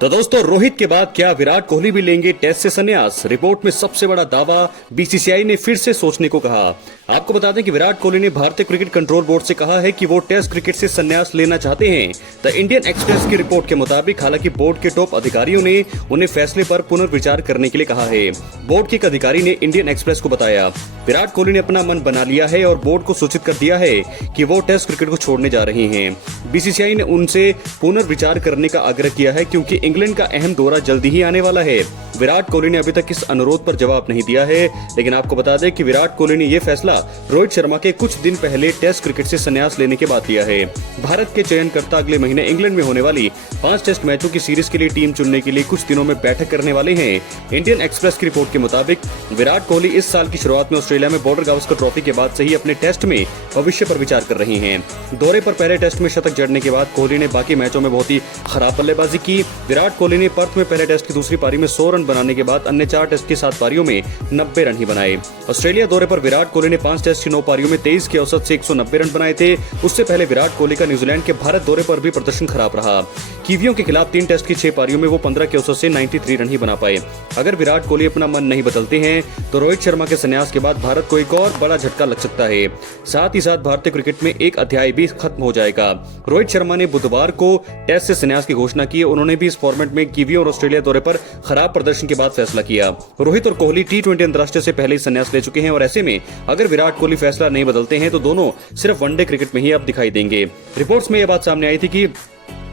तो दोस्तों, रोहित के बाद क्या विराट कोहली भी लेंगे टेस्ट से संन्यास? रिपोर्ट में सबसे बड़ा दावा, बीसीसीआई ने फिर से सोचने को कहा। आपको बता दें कि विराट कोहली ने भारतीय क्रिकेट कंट्रोल बोर्ड से कहा है कि वो टेस्ट क्रिकेट से संन्यास लेना चाहते हैं। द इंडियन एक्सप्रेस की रिपोर्ट के मुताबिक हालांकि बोर्ड के टॉप अधिकारियों ने उन्हें फैसले पर पुनर्विचार करने के लिए कहा है। बोर्ड के एक अधिकारी ने इंडियन एक्सप्रेस को बताया, विराट कोहली ने अपना मन बना लिया है और बोर्ड को सूचित कर दिया है कि वो टेस्ट क्रिकेट को छोड़ने जा रहे हैं। बीसीसीआई ने उनसे पुनर्विचार करने का आग्रह किया है क्योंकि इंग्लैंड का अहम दौरा जल्दी ही आने वाला है। विराट कोहली ने अभी तक इस अनुरोध पर जवाब नहीं दिया है, लेकिन आपको बता दें कि विराट कोहली ने यह फैसला रोहित शर्मा के कुछ दिन पहले टेस्ट क्रिकेट से संन्यास लेने के बाद लिया है। भारत के चयनकर्ता अगले महीने इंग्लैंड में होने वाली 5 टेस्ट मैचों की सीरीज के लिए टीम चुनने के लिए कुछ दिनों में बैठक करने वाले हैं। इंडियन एक्सप्रेस की रिपोर्ट के मुताबिक विराट कोहली इस साल की शुरुआत में ऑस्ट्रेलिया में बॉर्डर गावस्कर ट्रॉफी के बाद से ही अपने टेस्ट में भविष्य पर विचार कर रहे हैं। दौरे पर पहले टेस्ट में शतक जड़ने के बाद कोहली ने बाकी मैचों में बहुत ही खराब बल्लेबाजी की। विराट कोहली ने पर्थ में पहले टेस्ट की दूसरी पारी में 100 रन बनाने के बाद अन्य 4 टेस्ट की 7 पारियों में 90 रन ही बनाए। ऑस्ट्रेलिया दौरे पर विराट कोहली ने 5 टेस्ट की 9 पारियों में 23 के औसत से 190 रन बनाए थे। उससे पहले विराट कोहली का न्यूजीलैंड के भारत दौरे पर भी प्रदर्शन खराब रहा। कीवियों के खिलाफ 3 टेस्ट की 6 पारियों में वो 15 के औसत से 93 रन ही बना पाए। अगर विराट कोहली अपना मन नहीं बदलते हैं तो रोहित शर्मा के संन्यास के बाद भारत को एक और बड़ा झटका लग सकता है। साथ ही साथ भारतीय क्रिकेट में एक अध्याय भी खत्म हो जाएगा। रोहित शर्मा ने बुधवार को टेस्ट से संन्यास की घोषणा की। उन्होंने भी इस फॉर्मेट में कीवियों और ऑस्ट्रेलिया दौरे पर खराब प्रदर्शन के बाद फैसला किया। रोहित और कोहली T20 अंतरराष्ट्रीय से पहले ही संन्यास ले चुके हैं और ऐसे में अगर विराट कोहली फैसला नहीं बदलते हैं तो दोनों सिर्फ वनडे क्रिकेट में ही अब दिखाई देंगे। रिपोर्ट्स में यह बात सामने आई थी कि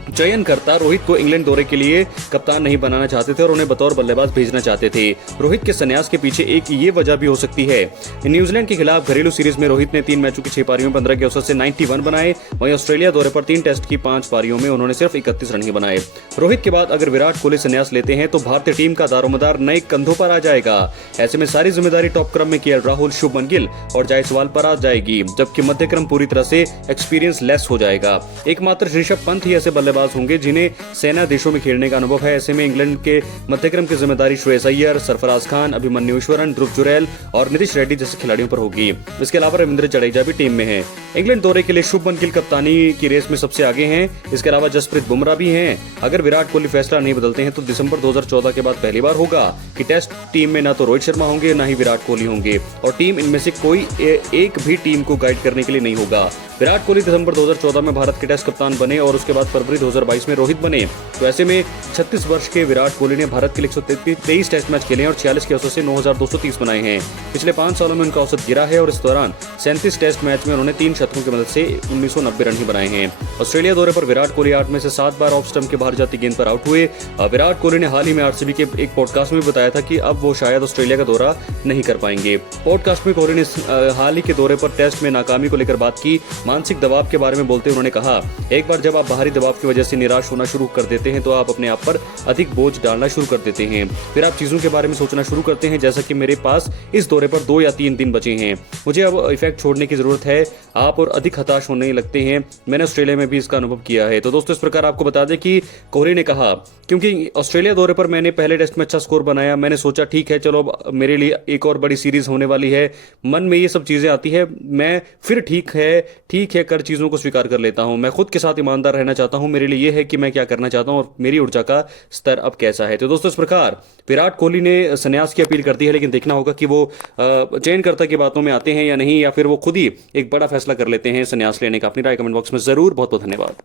चयनकर्ता रोहित को इंग्लैंड दौरे के लिए कप्तान नहीं बनाना चाहते थे और उन्हें बतौर बल्लेबाज भेजना चाहते थे। रोहित के संन्यास के पीछे एक ये वजह भी हो सकती है। न्यूजीलैंड के खिलाफ घरेलू सीरीज में रोहित ने 3 मैचों की 6 पारियों में 15 के औसत से 91 बनाए। वहीं ऑस्ट्रेलिया दौरे पर 3 टेस्ट की 5 पारियों में उन्होंने सिर्फ 31 रन ही बनाए। रोहित के बाद अगर विराट कोहली संन्यास लेते हैं तो भारतीय टीम का दारोमदार नए कंधों पर आ जाएगा। ऐसे में सारी जिम्मेदारी टॉप क्रम में केएल राहुल, शुभमन गिल और जायसवाल पर आ जाएगी, जबकि मध्य क्रम पूरी तरह से एक्सपीरियंस लेस हो जाएगा। एकमात्र ऋषभ पंत ही ऐसे बल्लेबाज होंगे जिन्हें सेना देशों में खेलने का अनुभव है। ऐसे में इंग्लैंड के मध्यक्रम की जिम्मेदारी श्रेयस अय्यर, सरफराज खान, अभिमन्यु ईश्वरन, ध्रुव जुरैल और नीतीश रेड्डी जैसे खिलाड़ियों पर होगी। इसके अलावा रविंद्र जडेजा भी टीम में है। इंग्लैंड दौरे के लिए शुभमन गिल कप्तानी की रेस में सबसे आगे हैं। इसके अलावा जसप्रीत बुमराह भी हैं। अगर विराट कोहली फैसला नहीं बदलते हैं तो दिसंबर 2014 के बाद पहली बार होगा कि टेस्ट टीम में न तो रोहित शर्मा होंगे न ही विराट कोहली होंगे और टीम इनमें से कोई एक भी टीम को गाइड करने के लिए नहीं होगा। विराट कोहली दिसंबर 2014 में भारत के टेस्ट कप्तान बने और उसके बाद फरवरी 2022 में रोहित बने। तो ऐसे में 36 वर्ष के विराट कोहली ने भारत के लिए 123 टेस्ट मैच खेले हैं और 46 के औसत से 9,230 बनाए हैं। पिछले 5 सालों में उनका औसत गिरा है और इस दौरान 37 टेस्ट मैच में उन्होंने 3 शतकों की मदद से 1990 रन ही बनाए हैं। ऑस्ट्रेलिया दौरे पर विराट कोहली 8 में से 7 बार ऑफ स्टंप के बाहर जाती गेंद पर आउट हुए। विराट कोहली ने हाल ही में आरसीबी के एक पॉडकास्ट में बताया था कि अब वो शायद ऑस्ट्रेलिया का दौरा नहीं कर पाएंगे। पॉडकास्ट में कोहली ने हाल ही के दौरे पर टेस्ट में नाकामी को लेकर बात की। मानसिक दबाव के बारे में बोलते उन्होंने कहा, एक बार जब आप बाहरी दबाव की वजह से निराश होना शुरू कर देते हैं तो आप अपने आप पर अधिक बोझ डालना शुरू कर देते हैं। फिर आप चीजों के बारे में सोचना शुरू करते हैं, जैसा कि मेरे पास इस दौरे पर 2 या 3 दिन बचे हैं, मुझे अब इफेक्ट छोड़ने की जरूरत है। आप और अधिक हताश होने लगते हैं। मैंने ऑस्ट्रेलिया में भी इसका अनुभव किया है। तो दोस्तों, इस प्रकार आपको बता दें कि कोहली ने कहा, क्योंकि ऑस्ट्रेलिया दौरे पर मैंने पहले टेस्ट में अच्छा स्कोर बनाया, मैंने सोचा ठीक है, चलो अब मेरे लिए एक और बड़ी सीरीज होने वाली है। मन में ये सब चीजें आती है, मैं फिर ठीक है कर चीजों को स्वीकार कर लेता हूं। मैं खुद के साथ ईमानदार रहना चाहता हूं। मेरे लिए ये है कि मैं क्या करना चाहता हूं और मेरी ऊर्जा का स्तर अब कैसा है। तो दोस्तों, इस प्रकार विराट कोहली ने संन्यास की अपील कर दी है, लेकिन देखना होगा कि वो चयनकर्ता की बातों में आते हैं या नहीं, या फिर वो खुद ही एक बड़ा फैसला कर लेते हैं संन्यास लेने का। अपनी राय कमेंट बॉक्स में जरूर। बहुत बहुत धन्यवाद।